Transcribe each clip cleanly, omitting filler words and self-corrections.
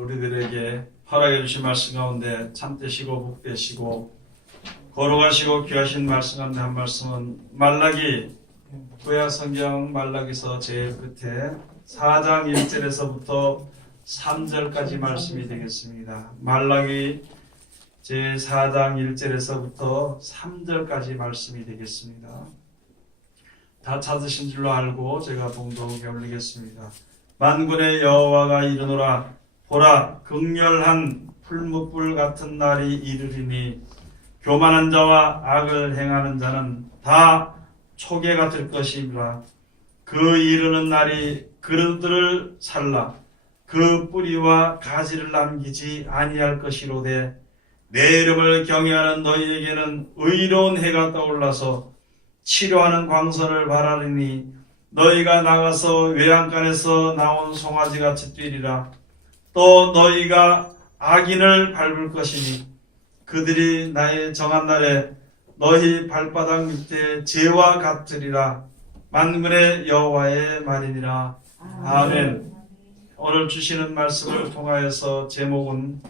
우리들에게 허락해 주신 말씀 가운데 참되시고 복되시고 거룩하시고 귀하신 말씀 가운데 한 말씀은 말라기 구약 성경 말라기서 제일 끝에 4장 1절에서부터 3절까지 말씀이 되겠습니다. 말라기 제4장 1절에서부터 3절까지 말씀이 되겠습니다. 다 찾으신 줄로 알고 제가 봉독에 올리겠습니다. 만군의 여호와가 이르노라. 보라, 극렬한 풀무불 같은 날이 이르리니 교만한 자와 악을 행하는 자는 다 초계 같을 것이라. 그 이르는 날이 그들을 살라 그 뿌리와 가지를 남기지 아니할 것이로되 내 이름을 경외하는 너희에게는 의로운 해가 떠올라서 치료하는 광선을 바라리니 너희가 나가서 외양간에서 나온 송아지같이 뛰리라. 또 너희가 악인을 밟을 것이니 그들이 나의 정한 날에 너희 발바닥 밑에 재와 같으리라. 만군의 여호와의 말이니라. 아멘. 오늘 주시는 말씀을 통하여서 제목은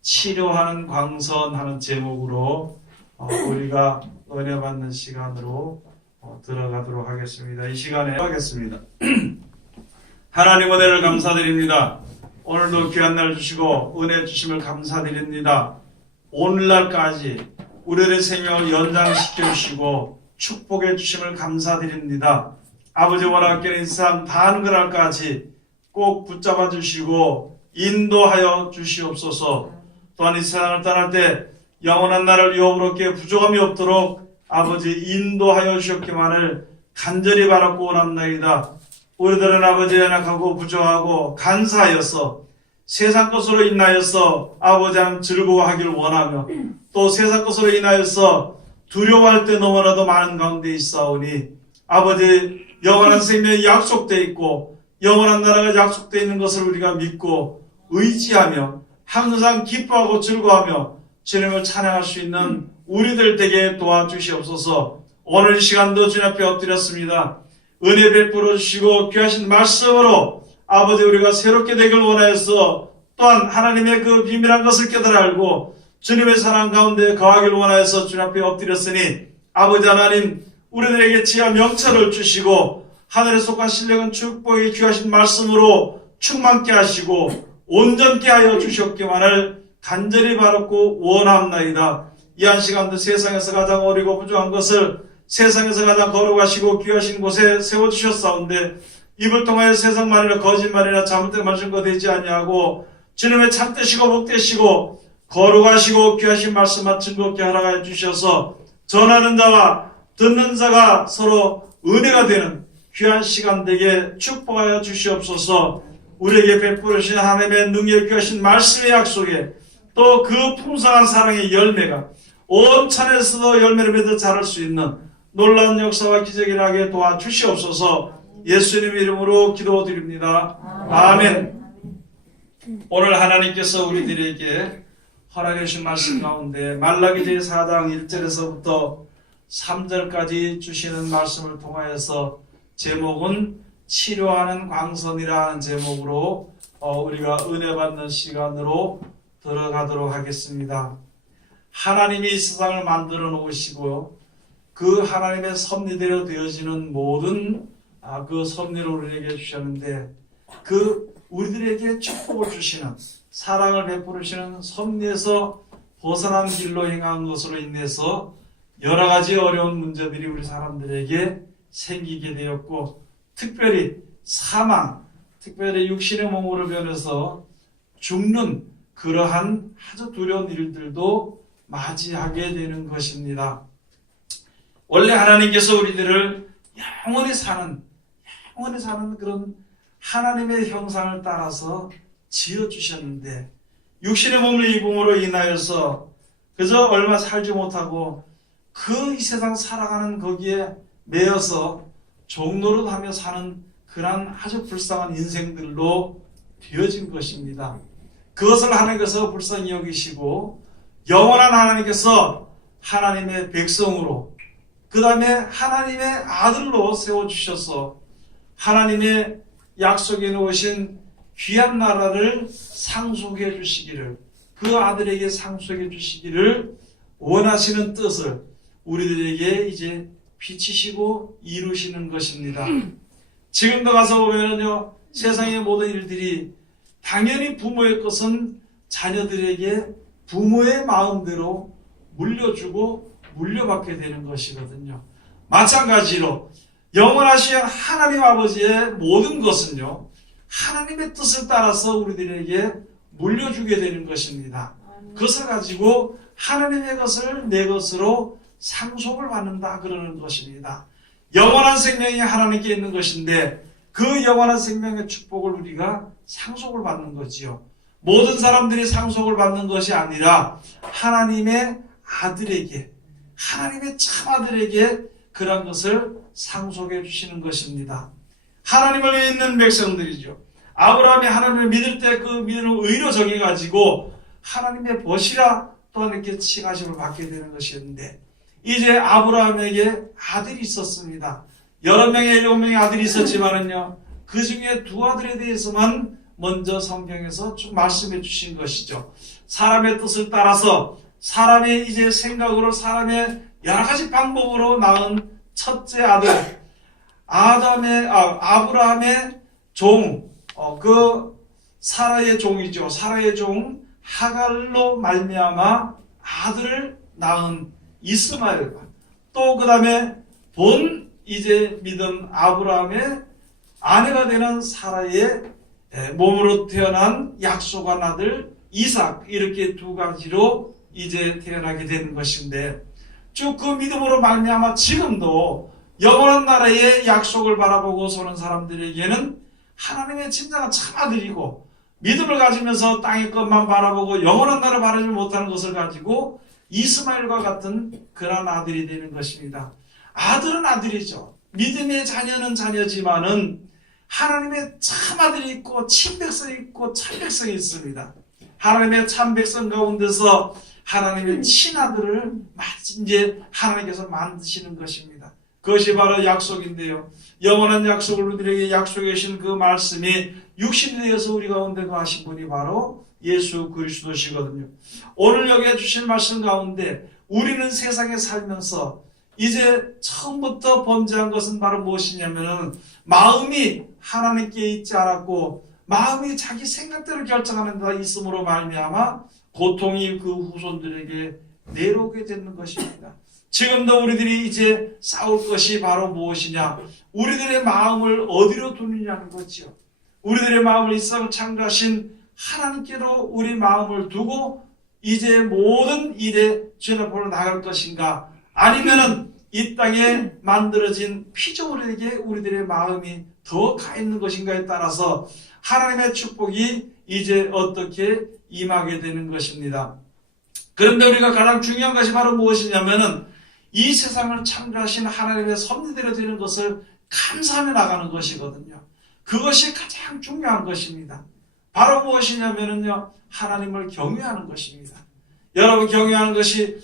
치료하는 광선 하는 제목으로 우리가 은혜 받는 시간으로 들어가도록 하겠습니다. 이 시간에 하겠습니다. 하나님 은혜를 감사드립니다. 오늘도 귀한 날 주시고 은혜 주심을 감사드립니다. 오늘날까지 우리의 생명을 연장시켜 주시고 축복해 주심을 감사드립니다. 아버지 원하께는 이 세상 다한 그날까지 꼭 붙잡아 주시고 인도하여 주시옵소서. 또한 이 세상을 떠날 때 영원한 나를 유업으로께 부족함이 없도록 아버지 인도하여 주셨기만을 간절히 바랐고 원합나이다. 우리들은 아버지 연약하고 부족하고 간사하여서 세상 것으로 인하여서 아버지 하나님 즐거워하기를 원하며 또 세상 것으로 인하여서 두려워할 때 너무나도 많은 가운데 있사오니 아버지 영원한 생명이 약속되어 있고 영원한 나라가 약속되어 있는 것을 우리가 믿고 의지하며 항상 기뻐하고 즐거워하며 주님을 찬양할 수 있는 우리들 되게 도와주시옵소서. 오늘 이 시간도 주님 앞에 엎드렸습니다. 은혜 베풀어 주시고 귀하신 말씀으로 아버지 우리가 새롭게 되길 원하여서 또한 하나님의 그 비밀한 것을 깨달아 알고 주님의 사랑 가운데 거하길 원하여서 주님 앞에 엎드렸으니 아버지 하나님 우리들에게 지혜와 명철을 주시고 하늘에 속한 신령한 축복의 귀하신 말씀으로 충만케 하시고 온전케 하여 주셨기만을 간절히 바랐고 원합나이다. 이 한 시간도 세상에서 가장 어리고 부족한 것을 세상에서 가장 거룩하시고 귀하신 곳에 세워주셨사온데 입을 통하여 세상 말이나 거짓말이나 잘못된 말씀 거 되지 아니하고 주님의 참되시고 복되시고 거룩하시고 귀하신 말씀만 즐겁게 허락하여 주셔서 전하는 자와 듣는 자가 서로 은혜가 되는 귀한 시간 되게 축복하여 주시옵소서. 우리에게 베푸르신 하나님의 능력 귀하신 말씀의 약속에 또 그 풍성한 사랑의 열매가 온 천에서도 열매를 맺어 자랄 수 있는 놀라운 역사와 기적이 나게 도와주시옵소서. 예수님 이름으로 기도드립니다. 아멘. 오늘 하나님께서 우리들에게 허락해 주신 말씀 가운데 말라기 제4장 1절에서부터 3절까지 주시는 말씀을 통하여서 제목은 치료하는 광선이라는 제목으로 우리가 은혜 받는 시간으로 들어가도록 하겠습니다. 하나님이 이 세상을 만들어 놓으시고 그 하나님의 섭리대로 되어지는 모든 그 섭리를 우리에게 주셨는데 그 우리들에게 축복을 주시는 사랑을 베풀으시는 섭리에서 벗어난 길로 행한 것으로 인해서 여러 가지 어려운 문제들이 우리 사람들에게 생기게 되었고 특별히 사망, 특별히 육신의 몸으로 변해서 죽는 그러한 아주 두려운 일들도 맞이하게 되는 것입니다. 원래 하나님께서 우리들을 영원히 사는 그런 하나님의 형상을 따라서 지어주셨는데 육신의 몸을 입음으로 인하여서 그저 얼마 살지 못하고 그 이 세상 살아가는 거기에 매여서 종노릇하며 사는 그런 아주 불쌍한 인생들로 되어진 것입니다. 그것을 하나님께서 불쌍히 여기시고 영원한 하나님께서 하나님의 백성으로 그 다음에 하나님의 아들로 세워주셔서 하나님의 약속해 놓으신 귀한 나라를 상속해 주시기를, 그 아들에게 상속해 주시기를 원하시는 뜻을 우리들에게 이제 비치시고 이루시는 것입니다. 지금도 가서 보면은요, 세상의 모든 일들이 당연히 부모의 것은 자녀들에게 부모의 마음대로 물려주고 물려받게 되는 것이거든요. 마찬가지로 영원하신 하나님 아버지의 모든 것은요, 하나님의 뜻을 따라서 우리들에게 물려주게 되는 것입니다. 그것을 가지고 하나님의 것을 내 것으로 상속을 받는다 그러는 것입니다. 영원한 생명이 하나님께 있는 것인데 그 영원한 생명의 축복을 우리가 상속을 받는 거지요. 모든 사람들이 상속을 받는 것이 아니라 하나님의 아들에게, 하나님의 참아들에게 그런 것을 상속해 주시는 것입니다. 하나님을 믿는 백성들이죠. 아브라함이 하나님을 믿을 때 그 믿음을 의로 정해가지고 하나님의 벗이라 또한 이렇게 칭하심을 받게 되는 것이었는데, 이제 아브라함에게 아들이 있었습니다. 여러 명의, 7명의 아들이 있었지만은요, 그 중에 2 아들에 대해서만 먼저 성경에서 쭉 말씀해 주신 것이죠. 사람의 뜻을 따라서 사람의 이제 생각으로, 사람의 여러 가지 방법으로 낳은 첫째 아들, 아브라함의 종, 그 사라의 종이죠. 사라의 종 하갈로 말미암아 아들을 낳은 이스마엘과, 또 그 다음에 본 이제 믿음 아브라함의 아내가 되는 사라의 몸으로 태어난 약속한 아들 이삭, 이렇게 2 가지로 이제 태어나게 되는 것인데, 쭉 그 믿음으로 말미암아 지금도 영원한 나라의 약속을 바라보고 서는 사람들에게는 하나님의 진정한 참아들이고, 믿음을 가지면서 땅의 것만 바라보고 영원한 나라를 바라지 못하는 것을 가지고 이스마엘과 같은 그런 아들이 되는 것입니다. 아들은 아들이죠. 믿음의 자녀는 자녀지만은 하나님의 참아들이 있고 친백성이 있고 참백성이 있습니다. 하나님의 참백성 가운데서 하나님의 친아들을 이제 하나님께서 만드시는 것입니다. 그것이 바로 약속인데요. 영원한 약속을 우리들에게 약속해 주신 그 말씀이 육신이 되어서 우리 가운데 거하신 분이 바로 예수 그리스도시거든요. 오늘 여기에 주신 말씀 가운데 우리는 세상에 살면서 이제 처음부터 범죄한 것은 바로 무엇이냐면은 마음이 하나님께 있지 않았고 마음이 자기 생각대로 결정하는 데가 있음으로 말미암아 고통이 그 후손들에게 내려오게 되는 것입니다. 지금도 우리들이 이제 싸울 것이 바로 무엇이냐? 우리들의 마음을 어디로 두느냐는 거죠. 우리들의 마음을 이 세상을 창조하신 하나님께로 우리 마음을 두고 이제 모든 일에 전화포로 나갈 것인가? 아니면은 이 땅에 만들어진 피조물에게 우리들의 마음이 더 가 있는 것인가에 따라서 하나님의 축복이 이제 어떻게 임하게 되는 것입니다. 그런데 우리가 가장 중요한 것이 바로 무엇이냐면은 이 세상을 창조하신 하나님의 섭리대로 되는 것을 감사하며 나가는 것이거든요. 그것이 가장 중요한 것입니다. 바로 무엇이냐면요, 하나님을 경외하는 것입니다. 여러분, 경외하는 것이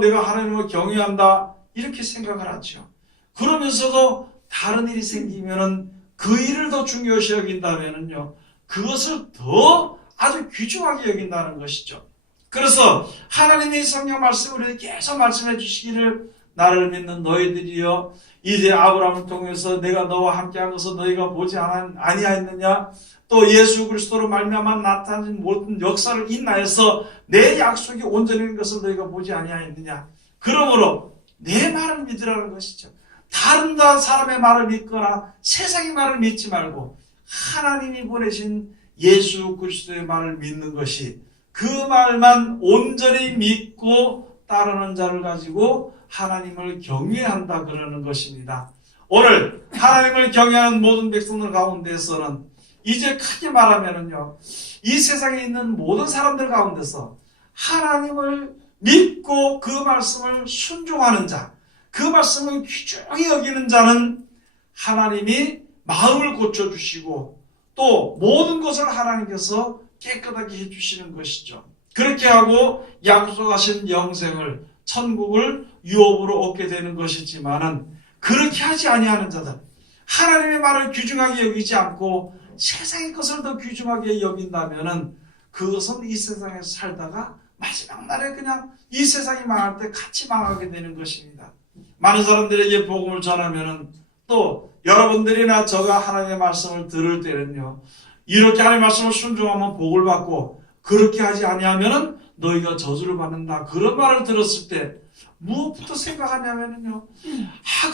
내가 하나님을 경외한다 이렇게 생각을 하죠. 그러면서도 다른 일이 생기면은 그 일을 더 중요시 여긴다면은요, 그것을 더 아주 귀중하게 여긴다는 것이죠. 그래서 하나님의 성경 말씀을 계속 말씀해 주시기를, 나를 믿는 너희들이여 이제 아브라함을 통해서 내가 너와 함께한 것을 너희가 보지 아니하였느냐, 또 예수 그리스도로 말미암아 나타난 모든 역사를 인하여서 내 약속이 온전히 된 것을 너희가 보지 아니하였느냐. 그러므로 내 말을 믿으라는 것이죠. 다른 사람의 말을 믿거나 세상의 말을 믿지 말고 하나님이 보내신 예수 그리스도의 말을 믿는 것이, 그 말만 온전히 믿고 따르는 자를 가지고 하나님을 경외한다 그러는 것입니다. 오늘 하나님을 경외하는 모든 백성들 가운데서는 이제 크게 말하면은요, 이 세상에 있는 모든 사람들 가운데서 하나님을 믿고 그 말씀을 순종하는 자, 그 말씀을 귀중히 여기는 자는 하나님이 마음을 고쳐주시고 또 모든 것을 하나님께서 깨끗하게 해주시는 것이죠. 그렇게 하고 약속하신 영생을, 천국을 유업으로 얻게 되는 것이지만은, 그렇게 하지 아니하는 자들, 하나님의 말을 귀중하게 여기지 않고 세상의 것을 더 귀중하게 여긴다면은 그것은 이 세상에서 살다가 마지막 날에 그냥 이 세상이 망할 때 같이 망하게 되는 것입니다. 많은 사람들에게 복음을 전하면은 또 여러분들이나 저가 하나님의 말씀을 들을 때는요, 이렇게 하나님의 말씀을 순종하면 복을 받고 그렇게 하지 아니하면은 너희가 저주를 받는다, 그런 말을 들었을 때 무엇부터 생각하냐면은요,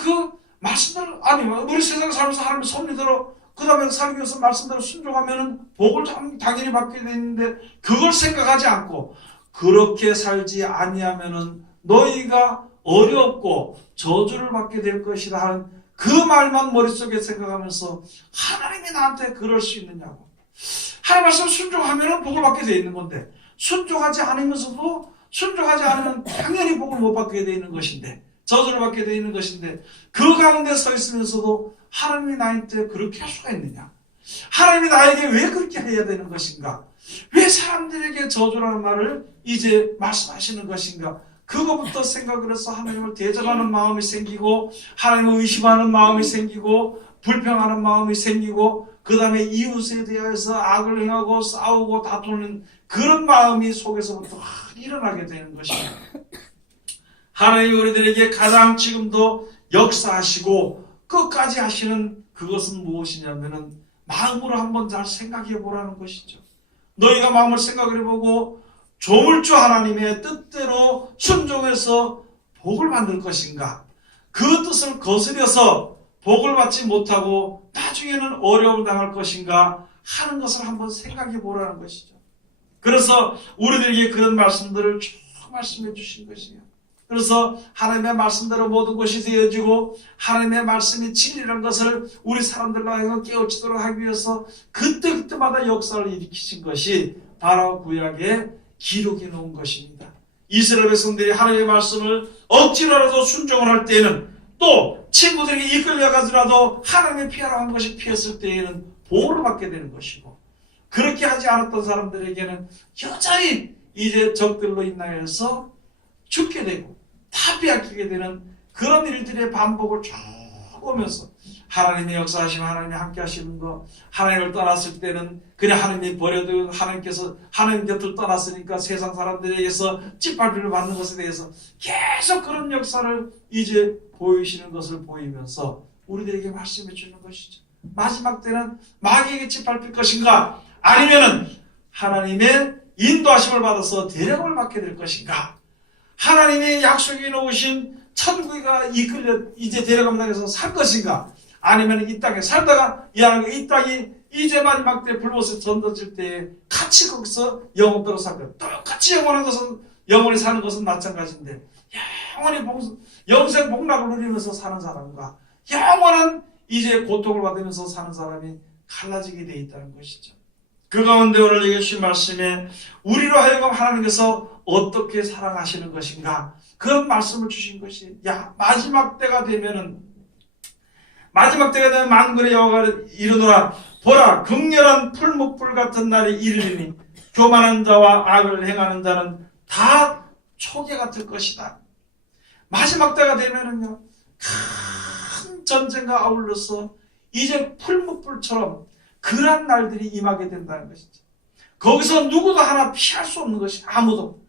그 말씀대로, 아니 우리 세상 살면서 하나님의 섭리대로 그 다음에 살기 위해서 말씀대로 순종하면은 복을 당연히 받게 되는데, 그걸 생각하지 않고 그렇게 살지 아니하면은 너희가 어렵고 저주를 받게 될 것이라 하는 그 말만 머릿속에 생각하면서 하나님이 나한테 그럴 수 있느냐고. 하나님 말씀 순종하면은 복을 받게 되어 있는 건데, 순종하지 않으면서도, 순종하지 않으면 당연히 복을 못 받게 되어 있는 것인데, 저주를 받게 되어 있는 것인데, 그 가운데 서 있으면서도 하나님이 나한테 그렇게 할 수가 있느냐? 하나님이 나에게 왜 그렇게 해야 되는 것인가? 왜 사람들에게 저주라는 말을 이제 말씀하시는 것인가? 그거부터 생각을 해서 하나님을 대적하는 마음이 생기고, 하나님을 의심하는 마음이 생기고, 불평하는 마음이 생기고, 그 다음에 이웃에 대해서 악을 행하고 싸우고 다투는 그런 마음이 속에서부터 일어나게 되는 것입니다. 하나님이 우리들에게 가장 지금도 역사하시고 끝까지 하시는 그것은 무엇이냐면은 마음으로 한번 잘 생각해 보라는 것이죠. 너희가 마음을 생각을 해보고 조물주 하나님의 뜻대로 순종해서 복을 받을 것인가, 그 뜻을 거스려서 복을 받지 못하고 나중에는 어려움을 당할 것인가 하는 것을 한번 생각해 보라는 것이죠. 그래서 우리들에게 그런 말씀들을 쭉 말씀해 주신 것이에요. 그래서 하나님의 말씀대로 모든 것이 되어지고 하나님의 말씀이 진리라는 것을 우리 사람들로 하여금 깨우치도록 하기 위해서 그때그때마다 역사를 일으키신 것이 바로 구약에 기록해 놓은 것입니다. 이스라엘 백성들이 하나님의 말씀을 억지로라도 순종을 할 때에는, 또 친구들에게 이끌려가더라도 하나님의 피하라고 한 것이 피했을 때에는 보호를 받게 되는 것이고, 그렇게 하지 않았던 사람들에게는 여전히 이제 적들로 인하여서 죽게 되고 다 빼앗기게 되는 그런 일들의 반복을 쭉 오면서, 하나님의 역사하시면 하나님이 함께 하시는 거, 하나님을 떠났을 때는 그냥 하나님이 버려도 하나님께서 하나님 곁을 떠났으니까 세상 사람들에게서 찌팔리를 받는 것에 대해서 계속 그런 역사를 이제 보이시는 것을 보이면서 우리들에게 말씀해 주는 것이죠. 마지막 때는 마귀에게 찌팔릴 것인가, 아니면은 하나님의 인도하심을 받아서 대령을 받게 될 것인가, 하나님의 약속해 놓으신 천국에 이끌려 이제 데려감당해서 살 것인가, 아니면 이 땅에 살다가 이 땅이 이제 마지막 때 불못에 던져질 때에 같이 거기서 영원토록 살 것, 똑같이 영원히 사는 것은 마찬가지인데, 영원히 영생 복락을 누리면서 사는 사람과 영원한 이제 고통을 받으면서 사는 사람이 갈라지게 되어 있다는 것이죠. 그 가운데 오늘 얘기해 주신 말씀에 우리로 하여금 하나님께서 어떻게 사랑하시는 것인가, 그런 말씀을 주신 것이, 마지막 때가 되면 만군의 여호와가 이르노라, 보라 극렬한 풀무불 같은 날이 이르리니 교만한 자와 악을 행하는 자는 다 초계 같을 것이다. 마지막 때가 되면은요, 큰 전쟁과 아울러서 이제 풀무불처럼 그런 날들이 임하게 된다는 것이죠. 거기서 누구도 하나 피할 수 없는 것이, 아무도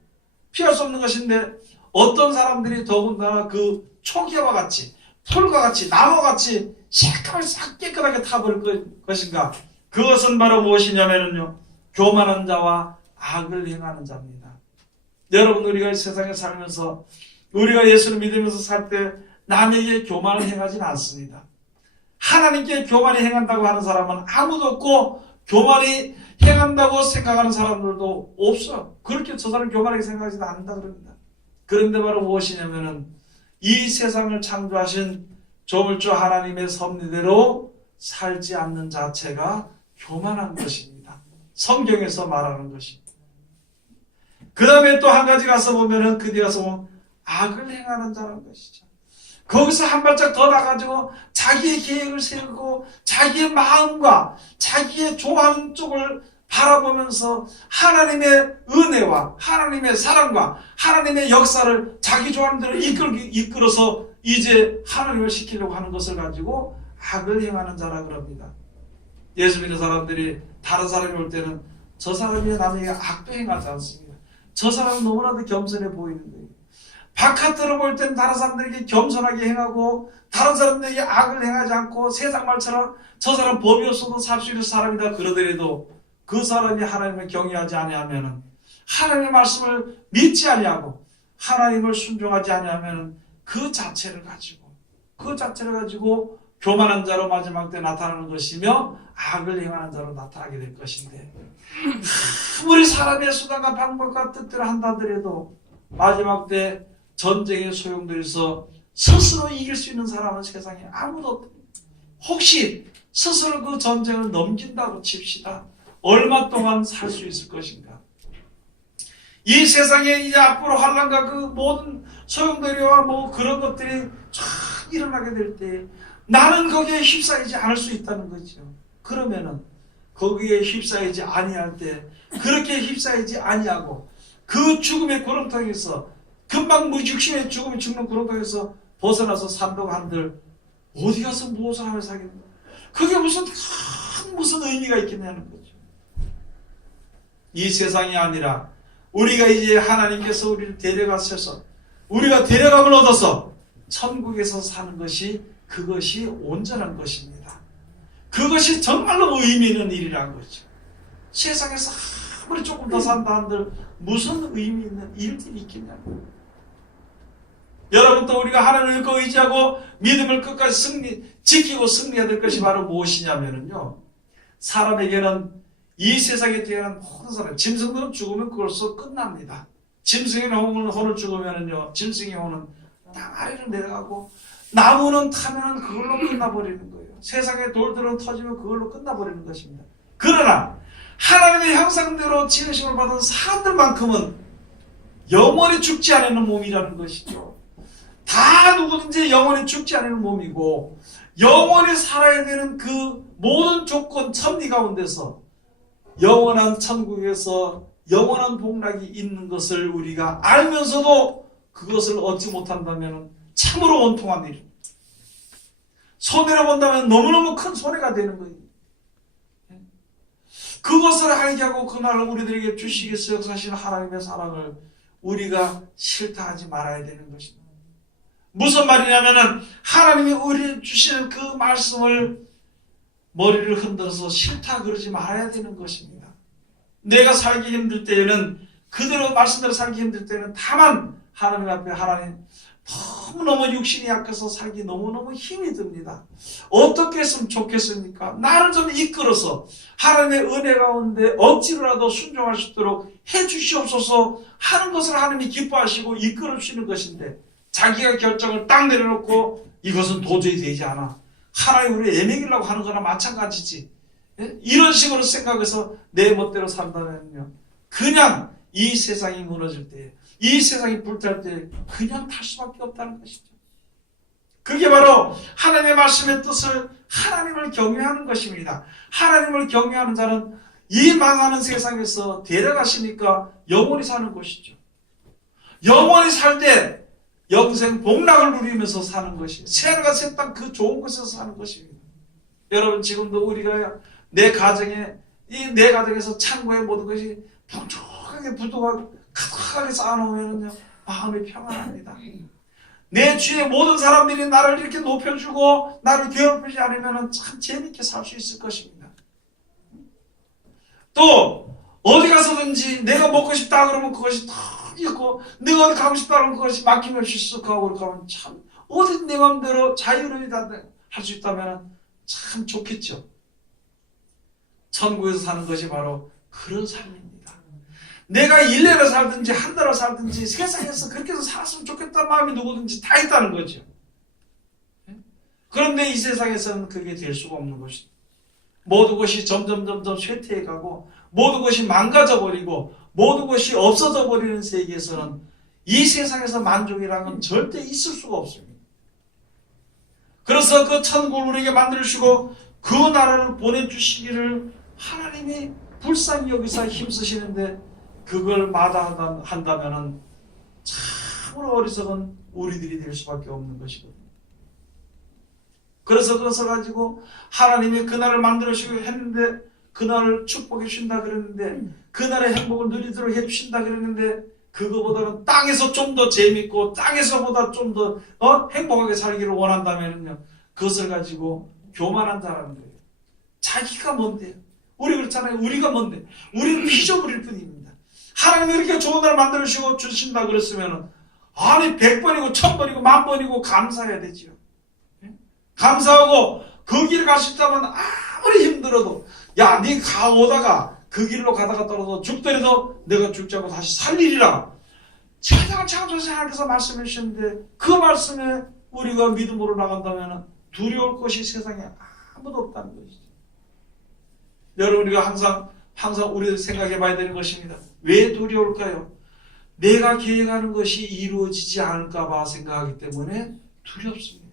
피할 수 없는 것인데, 어떤 사람들이 더군다나 그 초계와 같이, 풀과 같이, 나무와 같이 색깔을 싹 깨끗하게 타버릴 것인가, 그것은 바로 무엇이냐면요, 교만한 자와 악을 행하는 자입니다. 여러분, 우리가 세상에 살면서 우리가 예수를 믿으면서 살 때 남에게 교만을 행하지는 않습니다. 하나님께 교만이 행한다고 하는 사람은 아무도 없고, 교만이 행한다고 생각하는 사람들도 없어요. 그렇게 저 사람 교만하게 생각하지도 않는다 그럽니다. 그런데 바로 무엇이냐면은 이 세상을 창조하신 조물주 하나님의 섭리대로 살지 않는 자체가 교만한 것입니다. 성경에서 말하는 것입니다. 그 다음에 또 한 가지 가서 보면은, 그 뒤에 가서 보면 악을 행하는 자라는 것이죠. 거기서 한 발짝 더 나가지고 자기의 계획을 세우고 자기의 마음과 자기의 좋아하는 쪽을 바라보면서 하나님의 은혜와 하나님의 사랑과 하나님의 역사를 자기 좋아하는 대로 이끌어서 이제 하나님을 시키려고 하는 것을 가지고 악을 행하는 자라 그럽니다. 예수 믿는 사람들이 다른 사람이 올 때는 저 사람이 남에게 악도 행하지 않습니다. 저 사람은 너무나도 겸손해 보이는 거예요. 바깥으로 볼 때는 다른 사람들에게 겸손하게 행하고 다른 사람들에게 악을 행하지 않고 세상 말처럼 저 사람 법이 없어도 살 수 있는 사람이다 그러더라도 그 사람이 하나님을 경외하지 아니하면, 하나님의 말씀을 믿지 아니하고 하나님을 순종하지 아니하면 그 자체를 가지고 교만한 자로 마지막 때 나타나는 것이며 악을 행하는 자로 나타나게 될 것인데, 아무리 사람의 수단과 방법과 뜻대로 한다더라도 마지막 때 전쟁의 소용돌이서 스스로 이길 수 있는 사람은 세상에 아무도 없다. 혹시 스스로 그 전쟁을 넘긴다고 칩시다. 얼마 동안 살 수 있을 것인가? 이 세상에 이제 앞으로 환난과 그 모든 소용돌이와 뭐 그런 것들이 쫙 일어나게 될 때 나는 거기에 휩싸이지 않을 수 있다는 거죠. 그러면은 거기에 휩싸이지 아니할 때, 그렇게 휩싸이지 아니하고 그 죽음의 구렁텅이에서, 금방 육신의 죽음이 죽는 구렁텅이에서 벗어나서 산다고 한들 어디 가서 무엇을 하며 살겠나? 그게 무슨 의미가 있겠냐는 거죠. 이 세상이 아니라 우리가 이제 하나님께서 우리를 데려가셔서 우리가 데려감을 얻어서 천국에서 사는 것이, 그것이 온전한 것입니다. 그것이 정말로 의미 있는 일이라는 거죠. 세상에서 아무리 조금 더 산다 한들 무슨 의미 있는 일들이 있겠냐고. 여러분, 또 우리가 하나님을 의지하고 믿음을 끝까지 지키고 승리해야 될 것이 바로 무엇이냐면요, 사람에게는 이 세상에 태어난 모든 사람, 짐승들은 죽으면 그걸로 끝납니다. 짐승의 혼을 죽으면은요, 짐승의 혼은 땅 아래로 내려가고, 나무는 타면은 그걸로 끝나버리는 거예요. 세상의 돌들은 터지면 그걸로 끝나버리는 것입니다. 그러나 하나님의 형상대로 지으심을 받은 사람들만큼은 영원히 죽지 않는 몸이라는 것이죠. 다 누구든지 영원히 죽지 않는 몸이고, 영원히 살아야 되는 그 모든 조건 천리 가운데서 영원한 천국에서 영원한 복락이 있는 것을 우리가 알면서도 그것을 얻지 못한다면 참으로 원통한 일입니다. 손해를 본다면 너무너무 큰 손해가 되는 거예요. 그것을 알게 하고 그날 우리들에게 주시겠어 역사하신 하나님의 사랑을 우리가 싫다 하지 말아야 되는 것입니다. 무슨 말이냐면은 하나님이 우리에게 주시는 그 말씀을 머리를 흔들어서 싫다 그러지 말아야 되는 것입니다. 내가 살기 힘들 때에는, 그대로 말씀대로 살기 힘들 때는 다만 하나님 앞에, 하나님 너무너무 육신이 약해서 살기 너무너무 힘이 듭니다. 어떻게 했으면 좋겠습니까? 나를 좀 이끌어서 하나님의 은혜 가운데 억지로라도 순종할 수 있도록 해주시옵소서 하는 것을 하나님이 기뻐하시고 이끌어 주시는 것인데, 자기가 결정을 딱 내려놓고 이것은 도저히 되지 않아, 하나님 우리 애매기려고 하는 거나 마찬가지지, 이런 식으로 생각해서 내 멋대로 산다면요, 그냥 이 세상이 무너질 때, 이 세상이 불탈 때 그냥 탈 수밖에 없다는 것이죠. 그게 바로 하나님의 말씀의 뜻을, 하나님을 경외하는 것입니다. 하나님을 경외하는 자는 이 망하는 세상에서 데려가시니까 영원히 사는 것이죠. 영원히 살 때 영생 복락을 누리면서 사는 것이, 새하늘과 새 땅 그 좋은 곳에서 사는 것입니다. 여러분, 지금도 우리가 내 가정에서 창고의 모든 것이 풍족하게 부도가 가득하게 쌓아놓으면요, 마음이 평안합니다. 내 주위의 모든 사람들이 나를 이렇게 높여주고 나를 괴롭히지 않으면 참 재밌게 살 수 있을 것입니다. 또 어디 가서든지 내가 먹고 싶다 그러면 그것이 다 있고, 내가 어디 가고 싶다 그러면 그것이 막힘없이 쓱 가고 그러면 참, 어디 내 마음대로 자유로이 할 수 있다면 참 좋겠죠. 천국에서 사는 것이 바로 그런 삶입니다. 내가 1년을 살든지 한 달을 살든지 세상에서 그렇게 해서 살았으면 좋겠다는 마음이 누구든지 다 있다는 거죠. 그런데 이 세상에서는 그게 될 수가 없는 것입니다. 모든 것이 점점 쇠퇴해가고, 모든 것이 망가져버리고, 모든 것이 없어져 버리는 세계에서는 이 세상에서 만족이라는 건 절대 있을 수가 없습니다. 그래서 그 천국을 우리에게 만들어주시고 그 나라를 보내주시기를 하나님이 불쌍히 여기서 힘쓰시는데, 그걸 마다한다면 참으로 어리석은 우리들이 될 수밖에 없는 것이거든요. 그래서 그것을 가지고 하나님이 그날을 만들어주시고 했는데, 그날을 축복해 주신다 그랬는데, 그날의 행복을 누리도록 해 주신다 그랬는데, 그거보다는 땅에서 좀 더 재밌고 땅에서보다 좀 더 행복하게 살기를 원한다면요, 그것을 가지고 교만한다라는 거예요. 자기가 뭔데요? 우리 그렇잖아요. 우리가 뭔데? 우리는 피조물일 뿐입니다. 하나님이 이렇게 좋은 날 만들어주시고 주신다 그랬으면, 아니 100번이고 1000번이고 10,000번이고 감사해야 되지요. 감사하고 그 길을 갈 수 있다면 아무리 힘들어도, 야, 네 오다가 그 길로 가다가 떨어져 죽더라도 내가 죽지 않고 다시 살리리라. 세상을 창조하신 하나님께서 말씀해 주셨는데, 그 말씀에 우리가 믿음으로 나간다면 두려울 것이 세상에 아무도 없다는 것이죠. 여러분, 우리가 항상 우리 생각해 봐야 되는 것입니다. 왜 두려울까요? 내가 계획하는 것이 이루어지지 않을까 봐 생각하기 때문에 두렵습니다.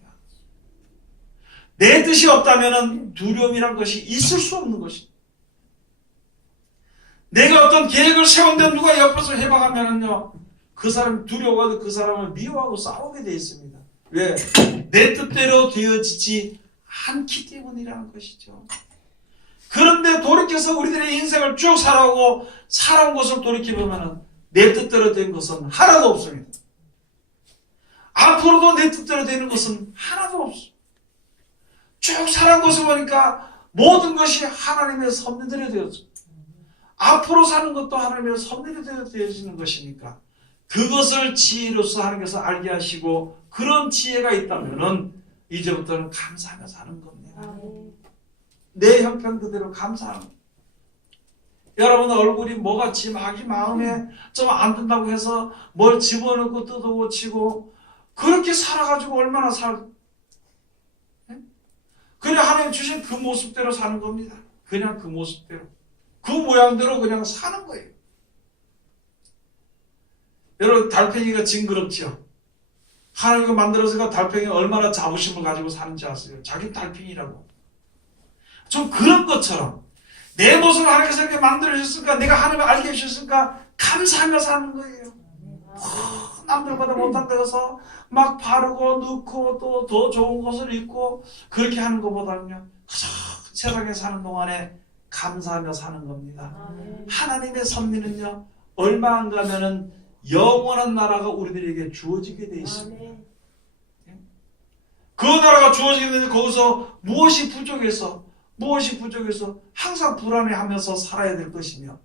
내 뜻이 없다면 두려움이란 것이 있을 수 없는 것입니다. 내가 어떤 계획을 세운데 누가 옆에서 해박하면요, 그 사람이 두려워서 그 사람을 미워하고 싸우게 되어 있습니다. 왜? 내 뜻대로 되어지지 않기 때문이라는 것이죠. 그런데 돌이켜서 우리들의 인생을 쭉 살아온 것을 돌이켜보면 내 뜻대로 된 것은 하나도 없습니다. 앞으로도 내 뜻대로 되는 것은 하나도 없습니다. 쭉 살아온 것을 보니까 모든 것이 하나님의 섭리대로 되었습니다. 앞으로 사는 것도 하나님의 섭리대로 되어지는 것이니까 그것을 지혜로서 하나님께서 알게 하시고 그런 지혜가 있다면 이제부터는 감사하며 사는 겁니다. 내 형편 그대로 감사하는 겁니다. 여러분 얼굴이 뭐가 자기 마음에 좀 안 든다고 해서 뭘 집어넣고 뜯어고치고 그렇게 살아가지고 얼마나 그냥 하나님 주신 그 모습대로 사는 겁니다. 그냥 그 모습대로. 그 모양대로 그냥 사는 거예요. 여러분 달팽이가 징그럽죠? 하나님이 만들어서가 달팽이가 얼마나 자부심을 가지고 사는지 아세요? 자기 달팽이라고. 좀 그런 것처럼 내 모습을 하나님께서 이렇게 만들어주셨으니까 내가 하나님을 알게 해주셨으니까 감사하며 사는 거예요. 남들보다 못한 데서 막 바르고 넣고 또 더 좋은 것을 입고 그렇게 하는 것보다는요, 그저 세상에 사는 동안에 감사하며 사는 겁니다. 하나님의 섭리는요, 얼마 안 가면은 영원한 나라가 우리들에게 주어지게 되어 있습니다. 그 나라가 주어지게 되면 거기서 무엇이 부족해서 항상 불안해하면서 살아야 될 것이며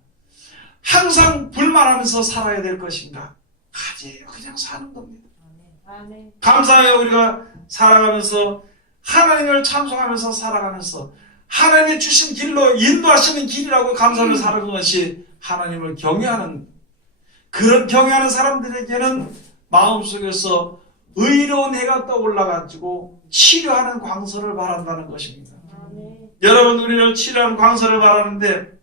항상 불만하면서 살아야 될 것인가? 가지 그냥 사는 겁니다. 감사해요. 우리가 살아가면서 하나님을 찬송하면서 살아가면서 하나님이 주신 길로 인도하시는 길이라고 감사하며 살아가는 것이 하나님을 경외하는, 그런 경외하는 사람들에게는 마음속에서 의로운 해가 떠올라가지고 치료하는 광선을 바란다는 것입니다. 여러분 우리는 치료하는 광선을 바라는데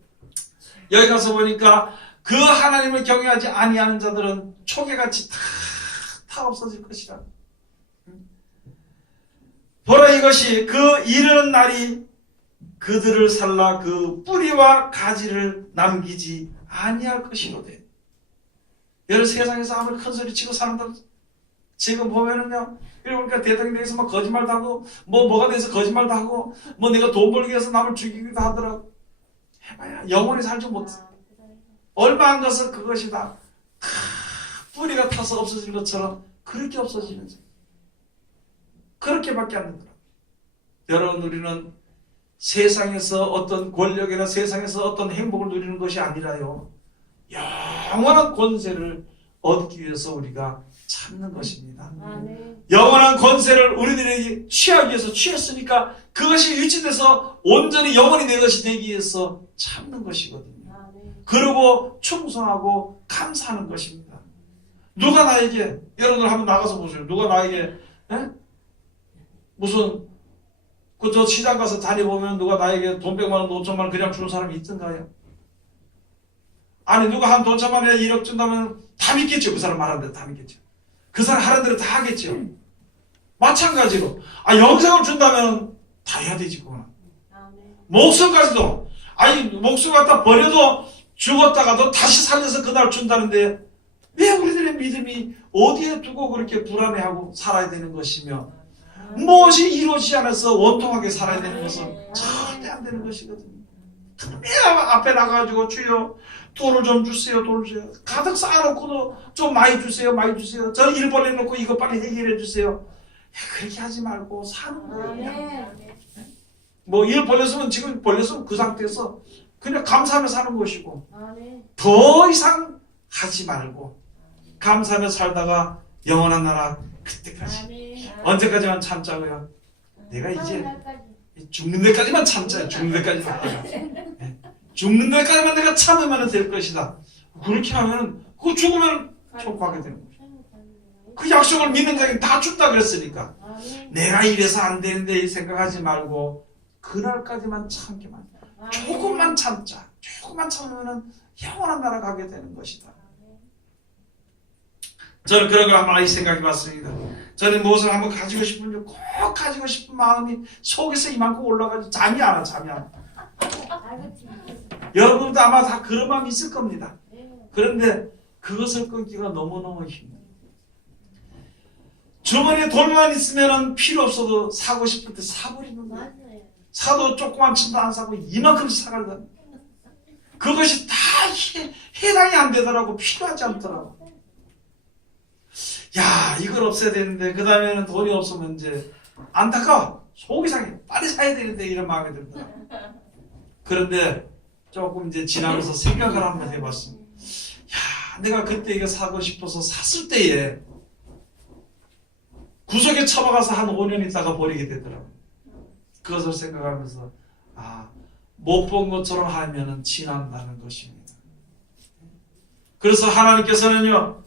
여기 가서 보니까 그 하나님을 경외하지 아니하는 자들은 초계같이 다 없어질 것이라. 보라 이것이 그 이르는 날이 그들을 살라 그 뿌리와 가지를 남기지 아니할 것이로되. 여러분 세상에서 아무리 큰 소리 치고 사람들 지금 보면은요, 그러니까 대통령에 대해서 막 거짓말도 하고 뭐가 돼서 거짓말도 하고 뭐 내가 돈 벌기 위해서 남을 죽이기도 하더라고. 해봐야 영원히 살지 못해. 얼마 안 가서 그것이 다 뿌리가 타서 없어지는 것처럼 그렇게 없어지는 거예요. 그렇게밖에 안 되더라고요. 여러분 우리는 세상에서 어떤 권력이나 세상에서 어떤 행복을 누리는 것이 아니라요, 영원한 권세를 얻기 위해서 우리가 참는 것입니다. 영원한 권세를 우리들에게 취하기 위해서 취했으니까 그것이 유지돼서 온전히 영원히 내 것이 되기 위해서 참는 것이거든요. 그리고 충성하고 감사하는 것입니다. 누가 나에게, 여러분들 한번 나가서 보세요. 누가 나에게 무슨 저 시장 가서 다녀보면 누가 나에게 돈 100만 원, 5천만 원 그냥 주는 사람이 있던가요? 아니 누가 한 돈 1천만 원에 1억 준다면 다 믿겠죠. 그 사람 말하는 대로 다 믿겠죠. 그 사람 하는 대로 다 하겠죠. 마찬가지로 영생을 준다면 다 해야 되지. 그거는. 목숨까지도, 아니 목숨 갖다 버려도 죽었다가도 다시 살려서 그날 준다는데 왜 우리들의 믿음이 어디에 두고 그렇게 불안해하고 살아야 되는 것이며 무엇이 이루어지지 않아서 원통하게 살아야 되는 것은 절대 안 되는 것이거든요. 내가 앞에 나가가지고 주여 돈을 좀 주세요, 돈을 주세요. 가득 쌓아놓고도 좀 많이 주세요, 많이 주세요. 저 일 벌려놓고 이거 빨리 해결해 주세요. 그렇게 하지 말고 사는 거예요. 뭐 일 벌렸으면 지금 벌렸으면 그 상태에서 그냥 감사하며 사는 것이고 더 이상 하지 말고 감사하며 살다가 영원한 나라 그때까지 언제까지만 참자고요. 내가 이제 죽는 데까지만 참자. 죽는 데까지만. 죽는 데까지만 내가 참으면 될 것이다. 그렇게 하면 그 죽으면 촉구하게 되는 거죠. 그 약속을 믿는 자에게 다 준다 그랬으니까 내가 이래서 안 되는데 생각하지 말고 그날까지만 참기만. 조금만 참자. 조금만 참으면 영원한 나라 가게 되는 것이다. 저는 그런 걸 한번 많이 생각해 봤습니다. 저는 무엇을 한번 가지고 싶은지 꼭 가지고 싶은 마음이 속에서 이만큼 올라가지고 잠이 안 와, 잠이 안 와. 여러분도 아마 다 그런 마음이 있을 겁니다. 그런데 그것을 끊기가 너무너무 힘들어요. 주머니에 돈만 있으면 필요 없어도 사고 싶을 때 사버리는 거예요. 사도 조그만 침도 안 사고 이만큼씩 사가려다. 그것이 다 해당이 안 되더라고. 필요하지 않더라고. 야, 이걸 없애야 되는데 그 다음에는 돈이 없으면 이제 안타까워. 속이 상해. 빨리 사야 되는데 이런 마음이 듭니다. 그런데 조금 이제 지나면서 생각을 한번 해봤습니다. 야, 내가 그때 이거 사고 싶어서 샀을 때에 구석에 처박아서 한 5년 있다가 버리게 되더라고요. 그것을 생각하면서 못 본 것처럼 하면은 지난다는 것입니다. 그래서 하나님께서는요,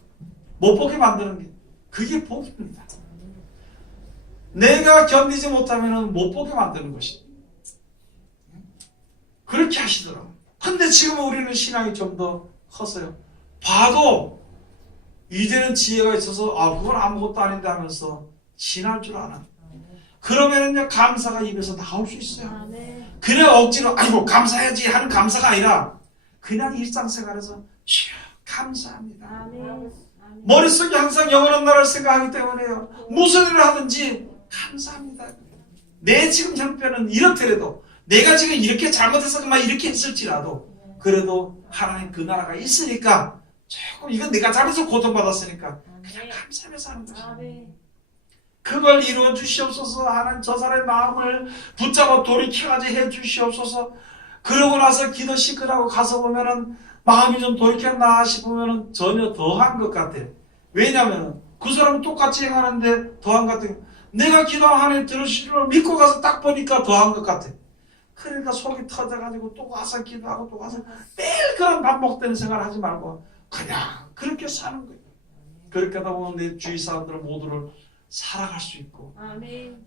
못 보게 만드는 게 그게 복입니다. 내가 견디지 못하면 못 보게 만드는 것입니다. 그렇게 하시더라고요. 근데 지금 우리는 신앙이 좀 더 컸어요. 봐도 이제는 지혜가 있어서 그건 아무것도 아닌데 하면서 지날 줄 알아. 그러면은요, 감사가 입에서 나올 수 있어요. 그냥 억지로 아이고 감사해야지 하는 감사가 아니라 그냥 일상생활에서 주여 감사합니다. 머릿속에 항상 영원한 나라를 생각하기 때문에요. 무슨 일을 하든지 감사합니다. 내 지금 형편은 이렇더라도 내가 지금 이렇게 잘못해서 막 이렇게 했을지라도 그래도 하나님 그 나라가 있으니까 조금 이건 내가 잘해서 고통받았으니까 그냥 감사하면서 하는 것입니다. 그걸 이루어 주시옵소서. 하나님 저 사람의 마음을 붙잡아 돌이켜가지고 해 주시옵소서. 그러고 나서 기도 시끄러고 가서 보면은 마음이 좀 돌이켰나 싶으면은 전혀 더한 것 같아. 왜냐면은 그 사람은 똑같이 행하는데 더한 것 같아. 내가 기도하면 하나님 들으실 줄 믿고 가서 딱 보니까 더한 것 같아. 그러니까 속이 터져가지고 또 와서 기도하고 또 와서 매일 그런 반복되는 생활을 하지 말고 그냥 그렇게 사는 거예요. 그렇게 하다 보면 내 주위 사람들 모두를 살아갈 수 있고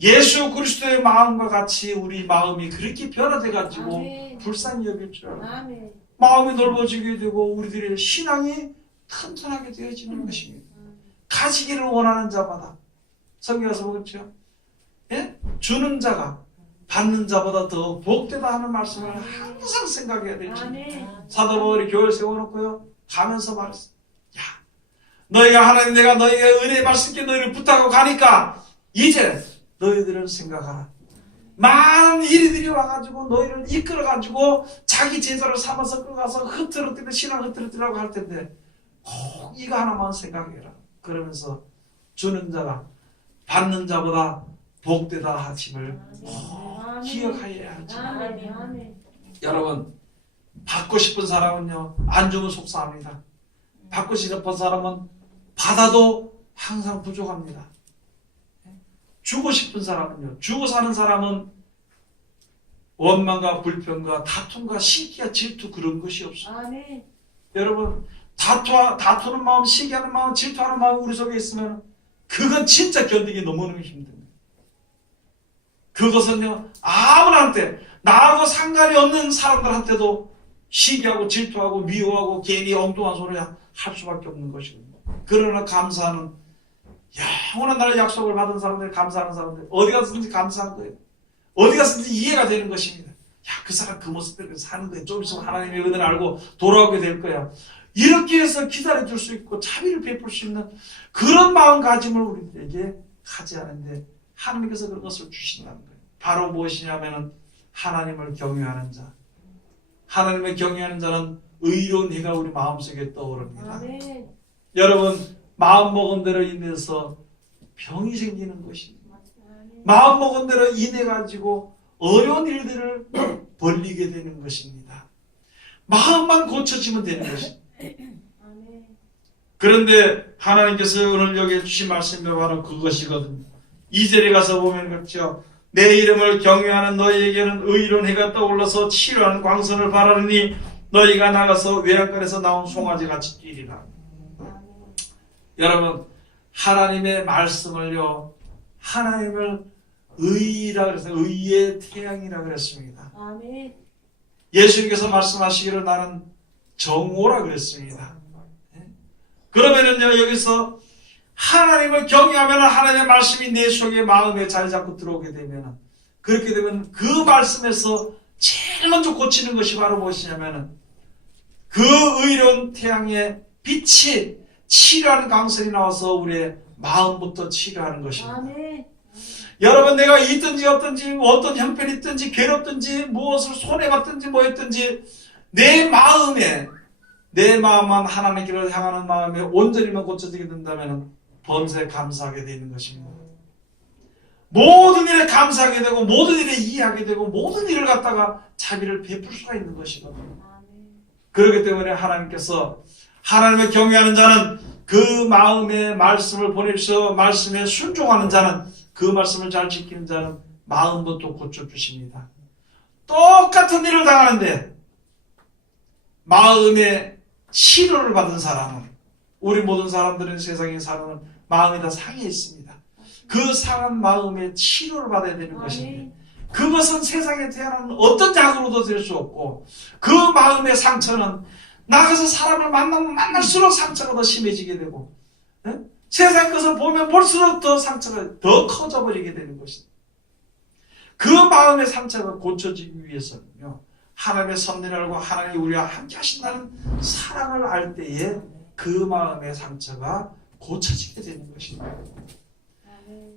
예수 그리스도의 마음과 같이 우리 마음이 그렇게 변화돼가지고 불쌍히 여길 줄 알아요. 마음이 넓어지게 되고 우리들의 신앙이 튼튼하게 되어지는 것입니다. 가지기를 원하는 자마다 성경에서 보겠죠. 예? 주는 자가 받는 자보다 더 복되다 하는 말씀을 항상 생각해야 되지. 사도 바울이 교회를 세워놓고요 가면서 말했어요. 야, 너희가 하나님 내가 너희에게 은혜의 말씀께 너희를 부탁하고 가니까 이제 너희들은 생각하라. 많은 일들이 와가지고 너희를 이끌어가지고 자기 제자를 삼아서 끌어가서 흐트러뜨리고 신앙 흐트러뜨리라고 할 텐데 꼭 이거 하나만 생각해라. 그러면서 주는 자가 받는 자보다 복되다 하심을 기억하여야 하지. 여러분 받고 싶은 사람은요 안 주면 속상합니다. 받고 싶은 사람은 받아도 항상 부족합니다. 주고 싶은 사람은요, 주고 사는 사람은 원망과 불평과 다툼과 시기와 질투 그런 것이 없어요. 여러분 다투는 마음, 시기하는 마음, 질투하는 마음 우리 속에 있으면 그건 진짜 견디기 너무너무 힘듭니다. 그것은요 아무나한테 나하고 상관이 없는 사람들한테도 시기하고 질투하고 미워하고 괜히 엉뚱한 소리 할 수밖에 없는 것이거든요. 그러나 감사하는 영원한 나라의 약속을 받은 사람들, 감사하는 사람들 어디 가서든지 감사한 거예요. 어디 가서든지 이해가 되는 것입니다. 그 사람 그 모습대로 사는 거예요. 좀 있으면 하나님의 은혜를 알고 돌아오게 될 거야. 이렇게 해서 기다려줄 수 있고 자비를 베풀 수 있는 그런 마음가짐을 우리에게 가져야 하는데 하나님께서 그런 것을 주신다는 거예요. 바로 무엇이냐면은 하나님을 경외하는 자. 하나님을 경외하는 자는 의로운 해가 우리 마음속에 떠오릅니다. 아멘. 여러분, 마음먹은 대로 인해서 병이 생기는 것입니다. 마음먹은 대로 인해가지고 어려운 일들을 벌리게 되는 것입니다. 마음만 고쳐지면 되는 것입니다. 아멘. 그런데 하나님께서 오늘 여기에 주신 말씀이 바로 그것이거든요. 2절에 가서 보면 그렇죠. 내 이름을 경외하는 너희에게는 의로운 해가 떠올라서 치료하는 광선을 바라느니 너희가 나가서 외양간에서 나온 송아지 같이 뛰리라. 여러분, 하나님의 말씀을요, 하나님을 의라 그래서 의의 태양이라 그랬습니다. 아멘. 예수님께서 말씀하시기를 나는 정오라 그랬습니다. 그러면은요, 여기서 하나님을 경외하면 하나님의 말씀이 내 속에 마음에 자리 잡고 들어오게 되면, 그렇게 되면 그 말씀에서 제일 먼저 고치는 것이 바로 무엇이냐면은 그 의로운 태양의 빛이 치료하는 강선이 나와서 우리의 마음부터 치료하는 것입니다. 아멘. 여러분, 내가 있든지 없든지 어떤 형편이 있든지 괴롭든지 무엇을 손해봤든지 뭐했든지 내 마음만 하나님께로 향하는 마음에 온전히만 고쳐지게 된다면 범사에 감사하게 되는 것입니다. 모든 일에 감사하게 되고 모든 일에 이해하게 되고 모든 일을 갖다가 자비를 베풀 수가 있는 것이거든요. 그렇기 때문에 하나님께서 하나님을 경외하는 자는 그 마음의 말씀을 보내주셔 말씀에 순종하는 자는 그 말씀을 잘 지키는 자는 마음부터 고쳐주십니다. 똑같은 일을 당하는데 마음의 치료를 받은 사람은, 우리 모든 사람들은 세상에 사는 마음이 다 상해 있습니다. 그 상한 마음의 치료를 받아야 되는 것인데 그것은 세상에 태어나는 어떤 약으로도 될 수 없고 그 마음의 상처는 나가서 사람을 만나면 만날수록 상처가 더 심해지게 되고 세상 것을 보면 볼수록 더 상처가 더 커져 버리게 되는 것입니다. 그 마음의 상처가 고쳐지기 위해서는요, 하나님의 섭리를 알고 하나님이 우리와 함께 하신다는 사랑을 알 때에 그 마음의 상처가 고쳐지게 되는 것입니다.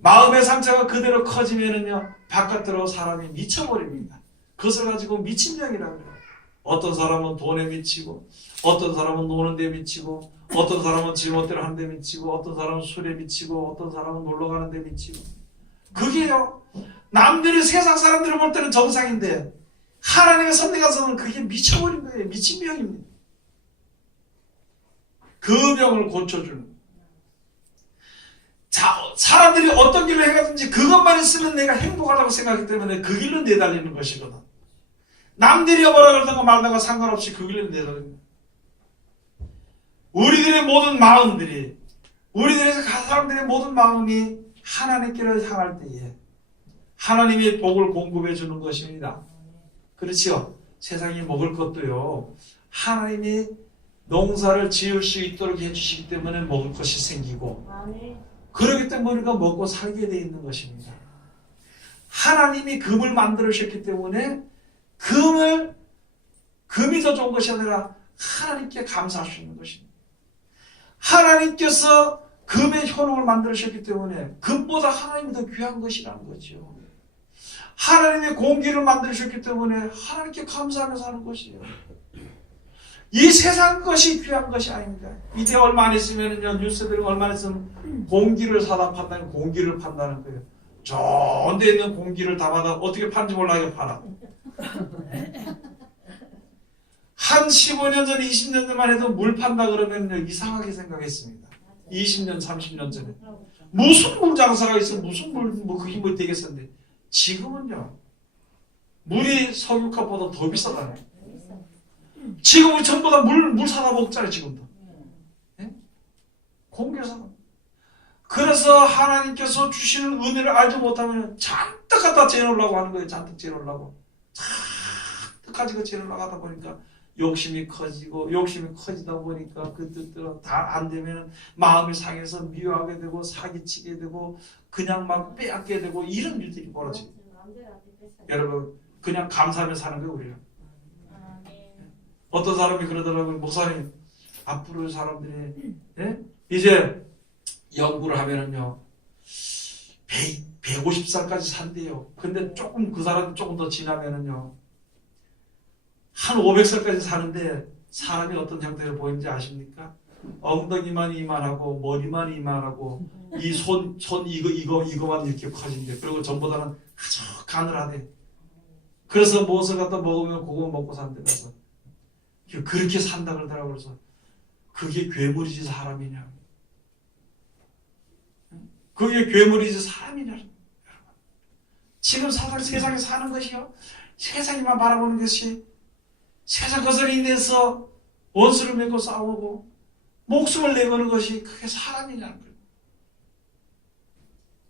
마음의 상처가 그대로 커지면은요, 바깥으로 사람이 미쳐버립니다. 그것을 가지고 미친병이라고 해요. 어떤 사람은 돈에 미치고, 어떤 사람은 노는 데 미치고, 어떤 사람은 지멋대로 하는 데 미치고, 어떤 사람은 술에 미치고, 어떤 사람은 놀러 가는 데 미치고. 그게요, 남들이 세상 사람들을 볼 때는 정상인데 하나님의 섭리 가서는 그게 미쳐버린 거예요. 미친 병입니다. 그 병을 고쳐주는. 자, 사람들이 어떤 길로 해가든지 그것만 있으면 내가 행복하다고 생각하기 때문에 그 길로 내달리는 것이거든. 남들이 뭐라 그러던가 말던가 상관없이 그 길로 내달리는 거예요. 우리들의 모든 마음들이, 우리들의 사람들의 모든 마음이 하나님께로 향할 때에 하나님이 복을 공급해 주는 것입니다. 그렇죠? 세상이 먹을 것도요, 하나님이 농사를 지을 수 있도록 해주시기 때문에 먹을 것이 생기고, 그러기 때문에 우리가 먹고 살게 되어 있는 것입니다. 하나님이 금을 만들어 주셨기 때문에 금이 더 좋은 것이 아니라 하나님께 감사할 수 있는 것입니다. 하나님께서 금의 효능을 만들어 주셨기 때문에 금보다 하나님이 더 귀한 것이라는 거죠. 하나님의 공기를 만들어 주셨기 때문에 하나님께 감사하며 사는 것이에요. 이 세상 것이 귀한 것이 아닙니다. 이제 얼마 안 있으면요, 뉴스들이 얼마 안 있으면 공기를 사다 판다는, 공기를 판다는 거예요. 좋은 데 있는 공기를 다 받아 어떻게 파는지 몰라요, 팔아. 한 15년 전, 20년 전만 해도 물 판다 그러면 이상하게 생각했습니다. 20년, 30년 전에. 무슨 물 장사가 있어, 무슨 물, 그게 뭐 되겠었는데. 지금은요, 물이 석유값보다 더 비싸다네. 지금은 전부 다 물 사다 먹잖아요, 지금도. 네? 공기를 사다. 그래서 하나님께서 주시는 은혜를 알지 못하면 잔뜩 갖다 재놓으려고 하는 거예요, 잔뜩 재놓으려고. 잔뜩 가지고 재놓으려고 하다 보니까 욕심이 커지고, 욕심이 커지다 보니까 그 뜻대로 다 안 되면 마음이 상해서 미워하게 되고, 사기치게 되고, 그냥 막 빼앗게 되고, 이런 일들이 벌어집니다. 여러분, 그냥 감사하며 사는 거예요, 우리는. 어떤 사람이 그러더라고요. 목사님, 앞으로 사람들이 이제 연구를 하면은요, 150살까지 산대요. 근데 조금 그 사람 조금 더 지나면은요, 한 500살까지 사는데 사람이 어떤 형태를 보이는지 아십니까? 엉덩이만 이만하고 머리만 이만하고 이 손 이거만 이렇게 커진대. 그리고 전보다는 아주 가늘하대. 그래서 무엇을 갖다 먹으면 그거 먹고 산대. 그래서 그렇게 산다 그러더라고. 그래서 그게 괴물이지 사람이냐? 그게 괴물이지 사람이냐? 지금 세상에 사는 것이요, 세상에만 바라보는 것이, 세상 것을 인해서 원수를 맺고 싸우고 목숨을 내거는 것이 그게 사람이냐는 거예요.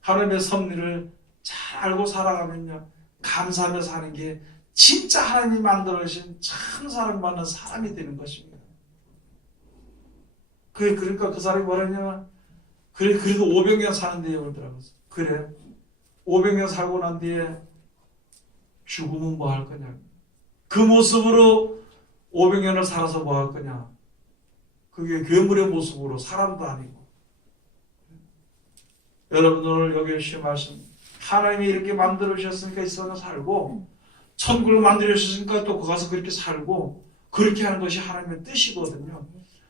하나님의 섭리를 잘 알고 살아가면요, 감사하며 사는 게 진짜 하나님이 만들어주신 참 사랑받는 사람이 되는 것입니다. 그러니까 그 사람이 뭐라냐? 그래, 그래도 500년 사는데요, 그러더라고요. 그래, 500년 살고 난 뒤에 죽으면 뭐 할 거냐? 그 모습으로 500년을 살아서 뭐 할 거냐? 그게 괴물의 모습으로, 사람도 아니고. 여러분들 오늘 여기 주신 말씀, 하나님이 이렇게 만들어 주셨으니까 이 세상에 살고, 천국을 만들어 주셨으니까 또 거기 가서 그렇게 살고, 그렇게 하는 것이 하나님의 뜻이거든요.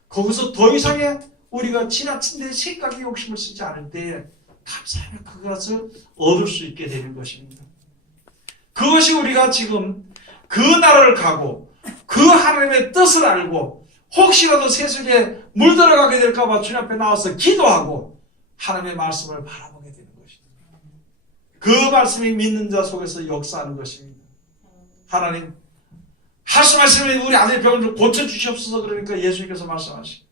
거기서 더 이상의 우리가 지나친 데 생각에 욕심을 쓰지 않을 때에 감사하며 그것을 얻을 수 있게 되는 것입니다. 그것이 우리가 지금 그 나라를 가고 그 하나님의 뜻을 알고 혹시라도 세속에 물들어가게 될까 봐 주님 앞에 나와서 기도하고 하나님의 말씀을 바라보게 되는 것입니다. 그 말씀이 믿는 자 속에서 역사하는 것입니다. 하나님, 말씀하시면 우리 아들의 병을 좀 고쳐주시옵소서. 그러니까 예수님께서 말씀하시고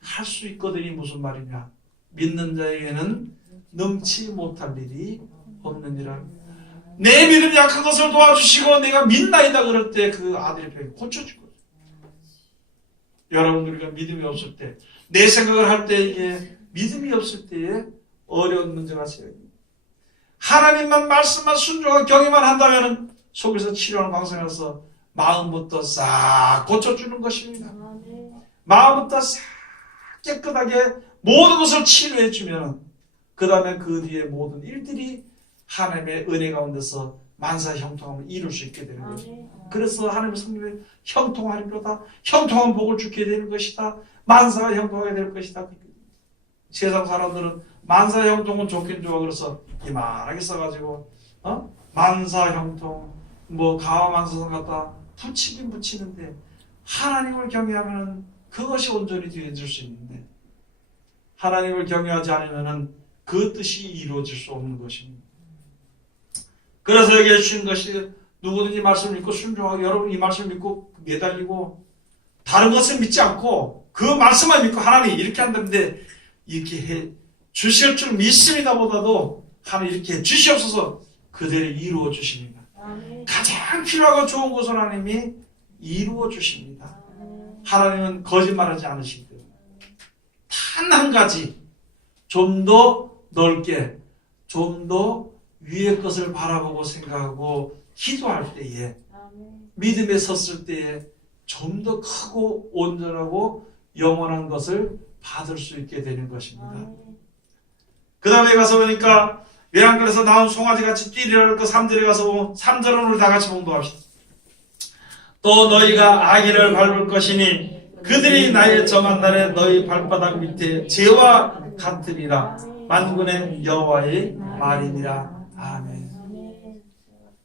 할 수 있거든이 무슨 말이냐? 믿는 자에게는 넘치 못할 일이 없느니라. 내 믿음 약한 것을 도와주시고 내가 믿나이다 그럴 때 그 아들의 병이 고쳐줄 거예요. 여러분, 우리가 믿음이 없을 때, 내 생각을 할 때 이게 믿음이 없을 때에 어려운 문제가 생깁니다. 하나님만 말씀만 순종하고 경외만 한다면 속에서 치료하는 방송에서 마음부터 싹 고쳐주는 것입니다. 마음부터 싹 깨끗하게 모든 것을 치료해주면 그 다음에 그 뒤에 모든 일들이 하나님의 은혜 가운데서 만사 형통함을 이룰 수 있게 되는 거죠. 그래서 하나님의 성령을 형통하리로다. 형통한 복을 주게 되는 것이다. 만사가 형통하게 될 것이다. 세상 사람들은 만사 형통은 좋긴 좋아. 그래서 이만하게 써가지고 만사 형통 뭐 가와만사상 갖다 붙이긴 붙이는데 하나님을 경외하면 그것이 온전히 되어질 수 있는데 하나님을 경외하지 않으면 그 뜻이 이루어질 수 없는 것입니다. 그래서 여기 해주신 것이 누구든지 말씀을 믿고 순종하고 여러분 이 말씀을 믿고 매달리고 다른 것을 믿지 않고 그 말씀만 믿고 하나님 이렇게 한다는데 이렇게 해 주실 줄 믿습니다 보다도 하나님 이렇게 해 주시옵소서 그대로 이루어 주십니다. 가장 필요하고 좋은 것을 하나님이 이루어 주십니다. 하나님은 거짓말하지 않으시기 때문에 단 한 가지 좀 더 넓게 좀 더 위의 것을 바라보고 생각하고 기도할 때에 믿음에 섰을 때에 좀 더 크고 온전하고 영원한 것을 받을 수 있게 되는 것입니다. 그 다음에 가서 보니까 외양간에서 나온 송아지같이 뛰리라 할 것 3절에 가서 보면 3절은 우리 다 같이 봉독합시다. 또 너희가 아기를 밟을 것이니 그들이 나의 정한 날에 너희 발바닥 밑에 재와 같으리라. 만군의 여호와의 말이니라. 아멘.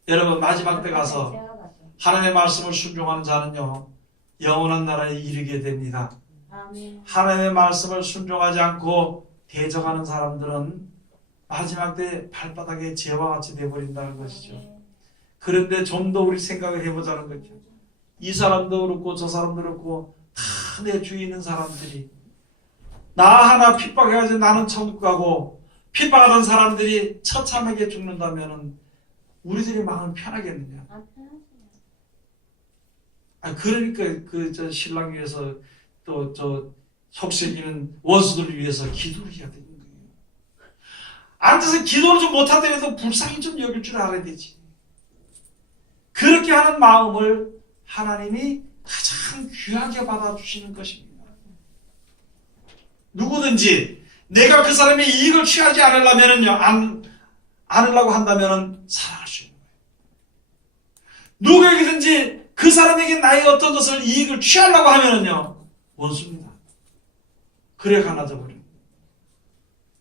여러분 마지막 때 가서 하나님의 말씀을 순종하는 자는요 영원한 나라에 이르게 됩니다. 하나님의 말씀을 순종하지 않고 대적하는 사람들은 마지막 때 발바닥에 재와 같이 되어버린다는 것이죠. 그런데 좀 더 우리 생각을 해보자는 거죠. 이 사람도 그렇고 저 사람도 그렇고 다 내 주위에 있는 사람들이 나 하나 핍박해가지고 나는 천국 가고 핍박하던 사람들이 처참하게 죽는다면 우리들이 마음 편하겠느냐? 그러니까 저 신랑 위해서 또 저 속썩이는 원수들을 위해서 기도를 해야 되는 거예요. 앉아서 기도를 좀 못하더라도 불쌍히 좀 여길 줄 알아야 되지. 그렇게 하는 마음을 하나님이 가장 귀하게 받아주시는 것입니다. 누구든지 내가 그 사람의 이익을 취하지 않으려면요, 않으려고 한다면 살아갈 수 있는 거예요. 누구에게든지 그 사람에게 나의 어떤 것을 이익을 취하려고 하면은요, 원수입니다. 그래 가나져 버립니다.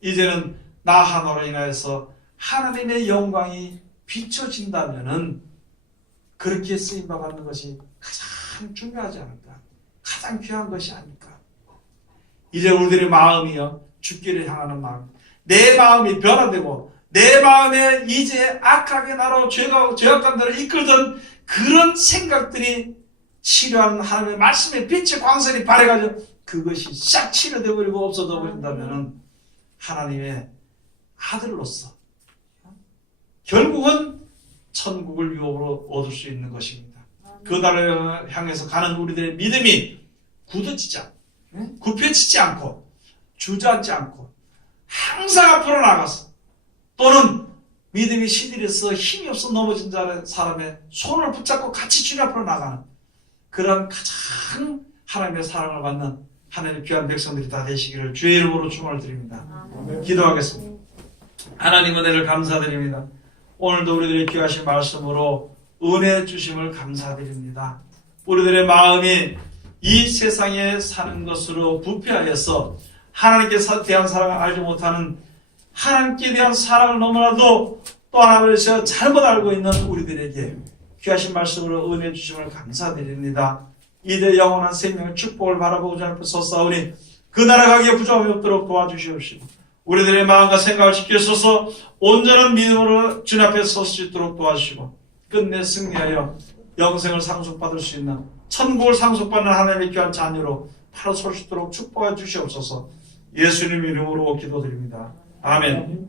이제는 나 하나로 인하여서 하나님의 영광이 비춰진다면은 그렇게 쓰임받는 것이 가장 중요하지 않을까? 가장 귀한 것이 아닐까? 이제 우리들의 마음이요, 죽기를 향하는 마음, 내 마음이 변화되고 내 마음에 이제 악하게 나로 죄악한 대로 이끌던 그런 생각들이 치료하는 하나님의 말씀의 빛의 광선이 발해가지고 그것이 싹 치료되어 버리고 없어져 버린다면 하나님의 아들로서 결국은 천국을 유업으로 얻을 수 있는 것입니다. 그 나라를 향해서 가는 우리들의 믿음이 굳어지지 않고, 굽혀지지 않고, 주저앉지 않고 항상 앞으로 나가서, 또는 믿음이 시들해서 힘이 없어 넘어진 사람의 손을 붙잡고 같이 주님 앞으로 나가는 그런 가장 하나님의 사랑을 받는 하나님의 귀한 백성들이 다 되시기를 주의 이름으로 축원을 드립니다. 기도하겠습니다. 하나님 은혜를 감사드립니다. 오늘도 우리들의 귀하신 말씀으로 은혜 주심을 감사드립니다. 우리들의 마음이 이 세상에 사는 것으로 부패하여서 하나님께 대한 사랑을 알지 못하는, 하나님께 대한 사랑을 너무나도 또 하나님께서 잘못 알고 있는 우리들에게 귀하신 말씀으로 은혜 주심을 감사드립니다. 이제 영원한 생명의 축복을 바라보고 주 앞에 섰사오니 그 나라 가기에 부족함이 없도록 도와주시옵시고 우리들의 마음과 생각을 지키소서. 온전한 믿음으로 주님 앞에 설 수 있도록 도와주시고 끝내 승리하여 영생을 상속받을 수 있는, 천국을 상속받는 하나님의 귀한 자녀로 바로 설 수 있도록 축복해 주시옵소서. 예수님 이름으로 기도드립니다. 아멘.